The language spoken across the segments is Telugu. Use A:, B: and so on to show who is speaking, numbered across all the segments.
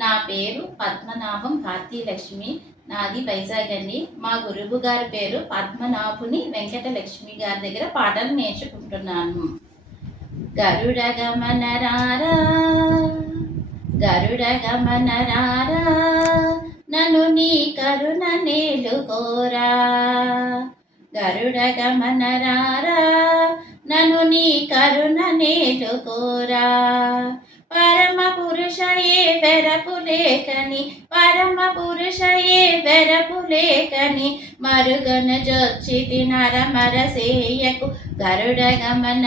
A: నా పేరు పద్మనాభం భారతీలక్ష్మి నాది వైజాగ్ అండి మా గురువు గారి పేరు పద్మనాభుని వెంకటలక్ష్మి గారి దగ్గర పాటలు నేర్చుకుంటున్నాను. గరుడ గమనరారా గరుడ గమనరారా నను నన్ను నీ కరుణ నేలుకోరా గరుడ గమనరారా నను నన్ను నీ కరుణ నేలుకోరా పరమ పురుషయే వెరపు లేకని పరమ పురుషయే వెరపు లేకని మరుగన జొచ్చితి నర మరసేయకు గరుడ గమన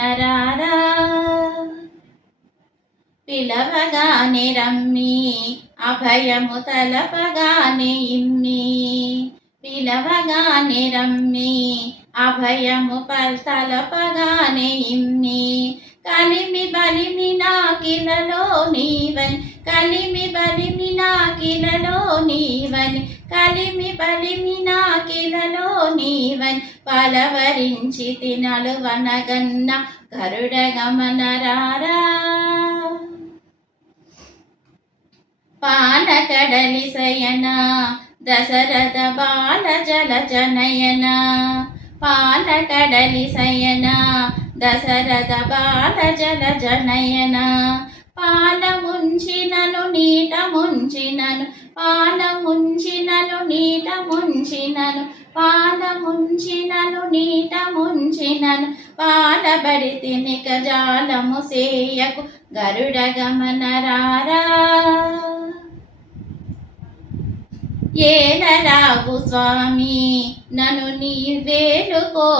A: పిలవగానే రమ్మి అభయము తలపగానే ఇమ్మి. పిలవగానే రమ్మి అభయము పల్ తలపగానే ఇమ్మి. కలిమి బలిమి నాకిలలో నీవని. కలిమి బలిమి నాకిలలో నీవని. కలిమి బలిమి నాకిలలో నీవని. పలవరించి తినలు వనగన్న గరుడ గమన రారా పాలకడలి శయన దశరథ బాల జల జనయన పాలకడలి శయన దశరథ బాల జల జనయన పాల ముంచినను నీట ముంచినను పాల ముంచినను నీట ముంచినను పాల ముంచినను నీట ముంచినను పాలబడి తినిక జాలము సేయకు గరుడ గమన రారా ఏలరావు స్వామి నన్ను నీ వేలుకోవదేమీ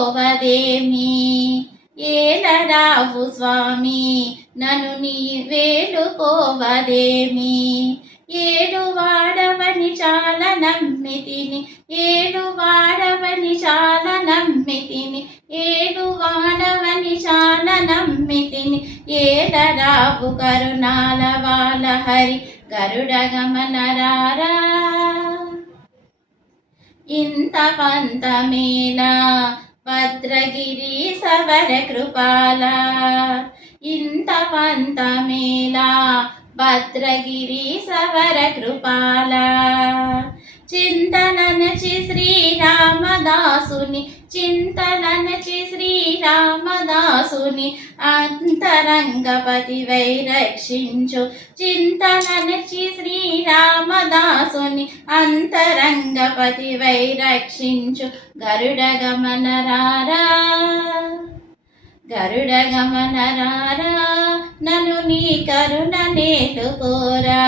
A: ఏలరావు స్వామి? నన్ను నీ వేలుకోవదేమి ఏడు వాడవని చాలా నమ్మితిని ఏడు వాడవని చాలా నమ్మితిని ఏడు వాడవని చాలా నమ్మితిని ఏలరావు కరుణాల వాల హరి గరుడగమనరారా రారా ఇంత పంతమేలా భద్రగిరి సవర కృపాల ఇంత మేలా భద్రగిరి సవర కృపాల. చింతననచి శ్రీరామదాసుని చింతననచి శ్రీరామదాసుని అంతరంగపతి వై రక్షించు. చింతననచి శ్రీరామదాసుని అంతరంగపతి వై రక్షించు గరుడ గమన రారా గరుడ గమన రారా నీ కరుణ నేలుకోరా